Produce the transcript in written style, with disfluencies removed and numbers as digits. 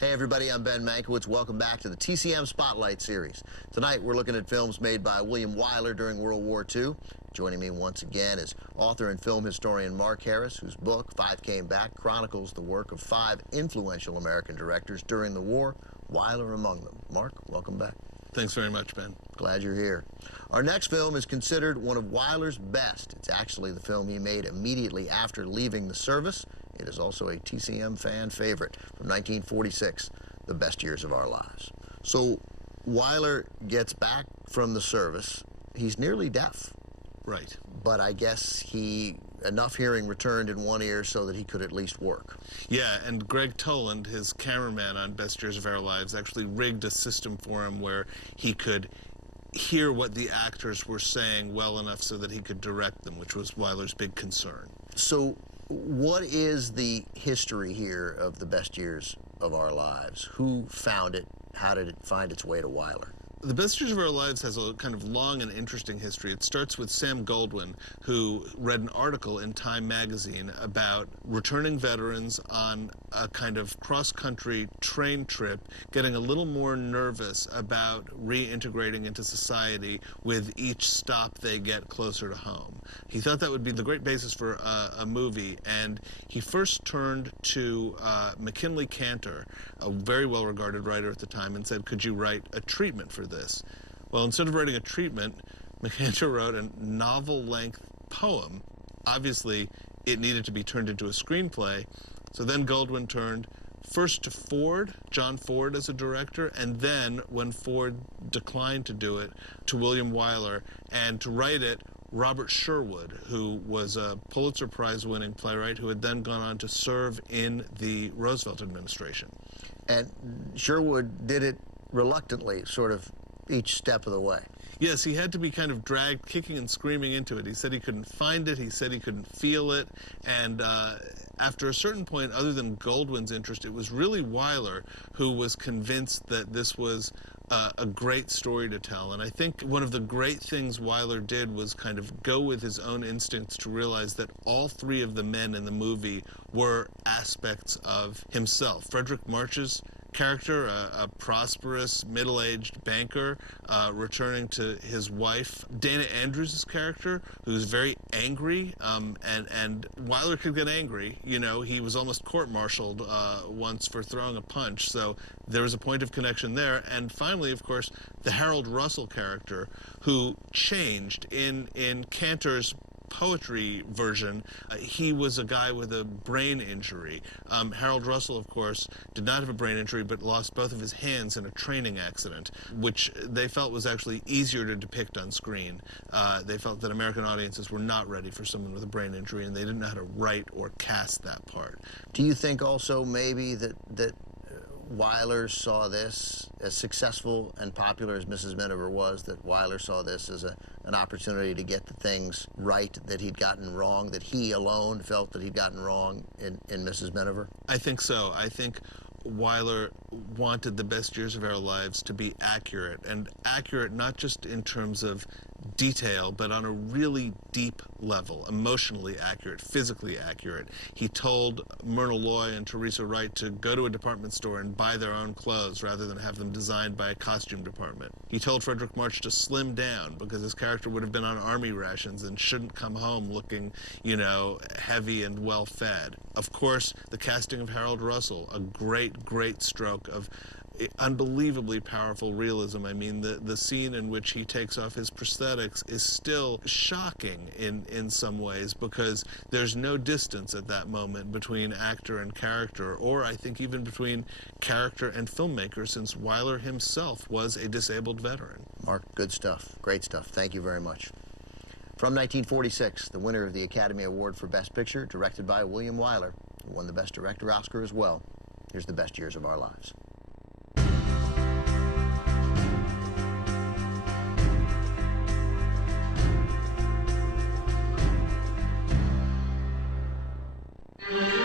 Hey everybody, I'm Ben Mankiewicz. Welcome back to the TCM Spotlight Series. Tonight we're looking at films made by William Wyler during World War II. Joining me once again is author and film historian Mark Harris, whose book, Five Came Back, chronicles the work of 5 influential American directors during the war, Wyler among them. Mark, welcome back. Thanks very much, Ben. Glad you're here. Our next film is considered one of Wyler's best. It's actually the film he made immediately after leaving the service. It is also a TCM fan favorite from 1946, The Best Years of Our Lives. So Wyler gets back from the service. He's nearly deaf. Right. But I guess enough hearing returned in one ear so that he could at least work. Yeah, and Greg Toland, his cameraman on Best Years of Our Lives, actually rigged a system for him where he could hear what the actors were saying well enough so that he could direct them, which was Wyler's big concern. So what is the history here of The Best Years of Our Lives? Who found it? How did it find its way to Wyler? The Best Years of Our Lives has a kind of long and interesting history. It starts with Sam Goldwyn, who read an article in Time magazine about returning veterans on a kind of cross-country train trip, getting a little more nervous about reintegrating into society with each stop they get closer to home. He thought that would be the great basis for a movie, and he first turned to McKinley Cantor, a very well-regarded writer at the time, and said, could you write a treatment for this? Well, instead of writing a treatment, McCantor wrote a novel-length poem. Obviously, it needed to be turned into a screenplay, so then Goldwyn turned first to Ford, John Ford as a director, and then, when Ford declined to do it, to William Wyler, and to write it, Robert Sherwood, who was a Pulitzer Prize-winning playwright who had then gone on to serve in the Roosevelt administration. And Sherwood did it reluctantly, sort of each step of the way. Yes, he had to be kind of dragged kicking and screaming into it. He said he couldn't find it, he said he couldn't feel it, and after a certain point, other than Goldwyn's interest, it was really Wyler who was convinced that this was a great story to tell. And I think one of the great things Wyler did was kind of go with his own instincts to realize that all 3 of the men in the movie were aspects of himself. Frederick March's character, a prosperous, middle-aged banker, returning to his wife. Dana Andrews' character, who's very angry, and Wyler could get angry. You know, he was almost court-martialed once for throwing a punch, so there was a point of connection there. And finally, of course, the Harold Russell character, who changed in Cantor's poetry version. He was a guy with a brain injury. Harold Russell, of course, did not have a brain injury, but lost both of his hands in a training accident, which they felt was actually easier to depict on screen. They felt that American audiences were not ready for someone with a brain injury, and they didn't know how to write or cast that part. Do you think also maybe that Wyler saw this, as successful and popular as Mrs. Miniver was, that Wyler saw this as an opportunity to get the things right that he'd gotten wrong, that he alone felt that he'd gotten wrong in Mrs. Miniver? I think so. I think Wyler wanted The Best Years of Our Lives to be accurate, and accurate not just in terms of detail, but on a really deep level, emotionally accurate, physically accurate. He told Myrna Loy and Teresa Wright to go to a department store and buy their own clothes rather than have them designed by a costume department. He told Frederick March to slim down because his character would have been on army rations and shouldn't come home looking, you know, heavy and well-fed. Of course, the casting of Harold Russell, a great, great stroke of unbelievably powerful realism. I mean, the scene in which he takes off his prosthetics is still shocking in some ways, because there's no distance at that moment between actor and character, or I think even between character and filmmaker, since Wyler himself was a disabled veteran. Mark, good stuff. Great stuff. Thank you very much. From 1946, the winner of the Academy Award for Best Picture, directed by William Wyler, who won the Best Director Oscar as well. Here's The Best Years of Our Lives. Mm-hmm.